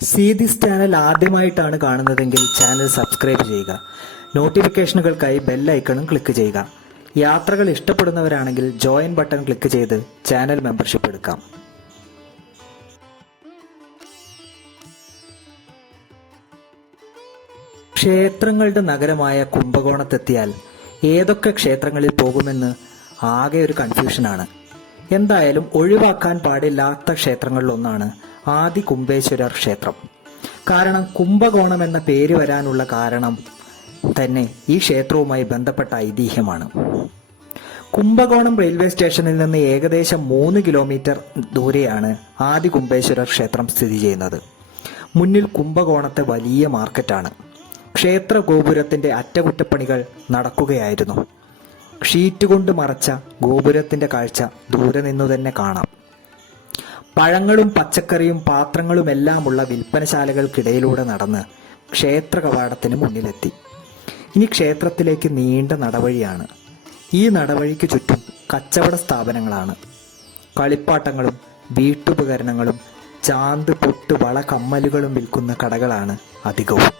See this channel ആദ്യമായിട്ടാണ് കാണുന്നതെങ്കിൽ channel subscribe ചെയ്യുക. നോട്ടിഫിക്കേഷനുകൾക്കായി ബെൽ ഐക്കണും ക്ലിക്ക് ചെയ്യുക. യാത്രകൾ ഇഷ്ടപ്പെടുന്നവരാണെങ്കിൽ ജോയിൻ ബട്ടൺ ക്ലിക്ക് ചെയ്ത് ചാനൽ മെമ്പർഷിപ്പ് എടുക്കാം. ക്ഷേത്രങ്ങളുടെ നഗരമായ കുംഭകോണത്തെത്തിയാൽ ഏതൊക്കെ ക്ഷേത്രങ്ങളിൽ പോകുമെന്ന് ആകെ ഒരു കൺഫ്യൂഷനാണ്. എന്തായാലും ഒഴിവാക്കാൻ പാടില്ലാത്ത ക്ഷേത്രങ്ങളിലൊന്നാണ് ആദി കുംഭേശ്വരർ ക്ഷേത്രം. കാരണം കുംഭകോണം എന്ന പേര് വരാനുള്ള കാരണം തന്നെ ഈ ക്ഷേത്രവുമായി ബന്ധപ്പെട്ട ഐതിഹ്യമാണ്. കുംഭകോണം റെയിൽവേ സ്റ്റേഷനിൽ നിന്ന് ഏകദേശം 3 കിലോമീറ്റർ ദൂരെയാണ് ആദി കുംഭേശ്വരർ ക്ഷേത്രം സ്ഥിതി ചെയ്യുന്നത്. മുന്നിൽ കുംഭകോണത്തെ വലിയ മാർക്കറ്റാണ്. ക്ഷേത്ര ഗോപുരത്തിന്റെ അറ്റകുറ്റപ്പണികൾ നടക്കുകയായിരുന്നു. ഷീറ്റ് കൊണ്ട് മറച്ച ഗോപുരത്തിന്റെ കാഴ്ച ദൂരെ നിന്നു തന്നെ കാണാം. പഴങ്ങളും പച്ചക്കറിയും പാത്രങ്ങളുമെല്ലാമുള്ള വിൽപ്പനശാലകൾക്കിടയിലൂടെ നടന്ന് ക്ഷേത്ര കവാടത്തിന് മുന്നിലെത്തി. ഇനി ക്ഷേത്രത്തിലേക്ക് നീണ്ട നടവഴിയാണ്. ഈ നടവഴിക്ക് ചുറ്റും കച്ചവട സ്ഥാപനങ്ങളാണ്. കളിപ്പാട്ടങ്ങളും വീട്ടുപകരണങ്ങളും ചാന്ത് പൊട്ട് വള കമ്മലുകളും വിൽക്കുന്ന കടകളാണ് അധികവും.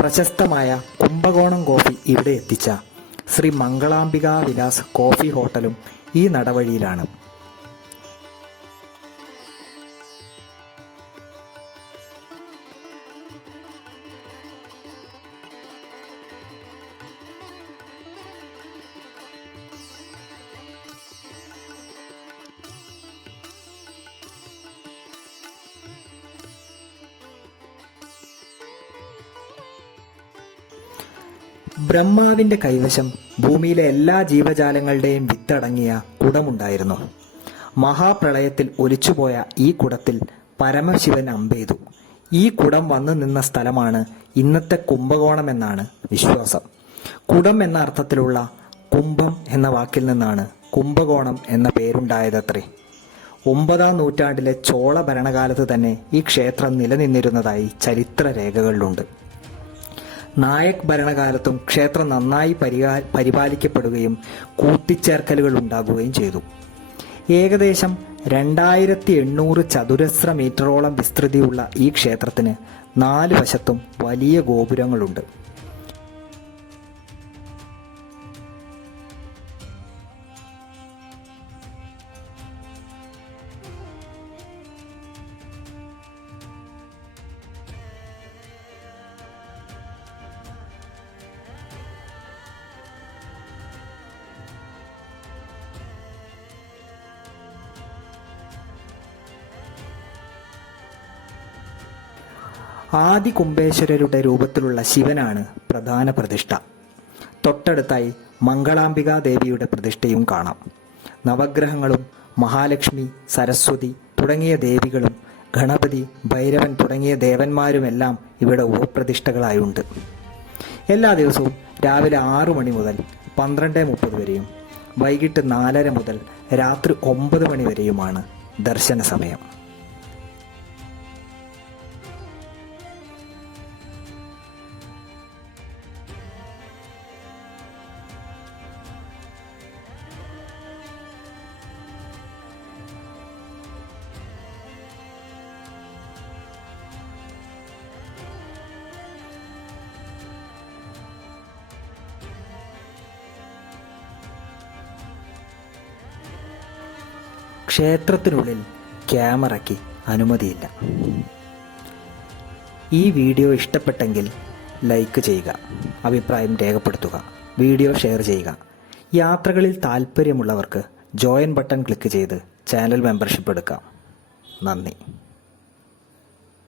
പ്രശസ്തമായ കുംഭകോണം കോഫി ഇവിടെ എത്തിച്ച ശ്രീ മംഗളാംബിക വിലാസ് കോഫി ഹോട്ടലും ഈ നടവഴിയിലാണ്. ബ്രഹ്മാവിന്റെ കൈവശം ഭൂമിയിലെ എല്ലാ ജീവജാലങ്ങളുടെയും വിത്തടങ്ങിയ കുടമുണ്ടായിരുന്നു. മഹാപ്രളയത്തിൽ ഒലിച്ചുപോയ ഈ കുടത്തിൽ പരമശിവൻ അമ്പെയ്തു. ഈ കുടം വന്നു നിന്ന സ്ഥലമാണ് ഇന്നത്തെ കുംഭകോണം എന്നാണ് വിശ്വാസം. കുടം എന്ന അർത്ഥത്തിലുള്ള കുംഭം എന്ന വാക്കിൽ നിന്നാണ് കുംഭകോണം എന്ന പേരുണ്ടായതത്രേ. 9-ാം നൂറ്റാണ്ടിലെ ചോള ഭരണകാലത്ത് തന്നെ ഈ ക്ഷേത്രം നിലനിന്നിരുന്നതായി ചരിത്ര രേഖകളിലുണ്ട്. നായക് ഭരണകാലത്തും ക്ഷേത്രം നന്നായി പരിപാലിക്കപ്പെടുകയും കൂട്ടിച്ചേർക്കലുകൾ ഉണ്ടാകുകയും ചെയ്തു. ഏകദേശം 2800 ചതുരശ്ര മീറ്ററോളം വിസ്തൃതിയുള്ള ഈ ക്ഷേത്രത്തിന് 4 വശത്തും വലിയ ഗോപുരങ്ങളുണ്ട്. ആദി കുംഭേശ്വരരുടെ രൂപത്തിലുള്ള ശിവനാണ് പ്രധാന പ്രതിഷ്ഠ. തൊട്ടടുത്തായി മംഗളാംബിക ദേവിയുടെ പ്രതിഷ്ഠയും കാണാം. നവഗ്രഹങ്ങളും മഹാലക്ഷ്മി, സരസ്വതി തുടങ്ങിയ ദേവികളും ഗണപതി, ഭൈരവൻ തുടങ്ങിയ ദേവന്മാരുമെല്ലാം ഇവിടെ ഉപപ്രതിഷ്ഠകളായുണ്ട്. എല്ലാ ദിവസവും രാവിലെ 6 മണി മുതൽ 12:30 വരെയും വൈകിട്ട് 4:30 മുതൽ രാത്രി 9 മണി വരെയുമാണ് ദർശന സമയം. ക്ഷേത്രത്തിനുള്ളിൽ ക്യാമറയ്ക്ക് അനുമതിയില്ല. ഈ വീഡിയോ ഇഷ്ടപ്പെട്ടെങ്കിൽ ലൈക്ക് ചെയ്യുക, അഭിപ്രായം രേഖപ്പെടുത്തുക, വീഡിയോ ഷെയർ ചെയ്യുക. യാത്രകളിൽ താൽപ്പര്യമുള്ളവർക്ക് ജോയിൻ ബട്ടൺ ക്ലിക്ക് ചെയ്ത് ചാനൽ മെമ്പർഷിപ്പ് എടുക്കാം. നന്ദി.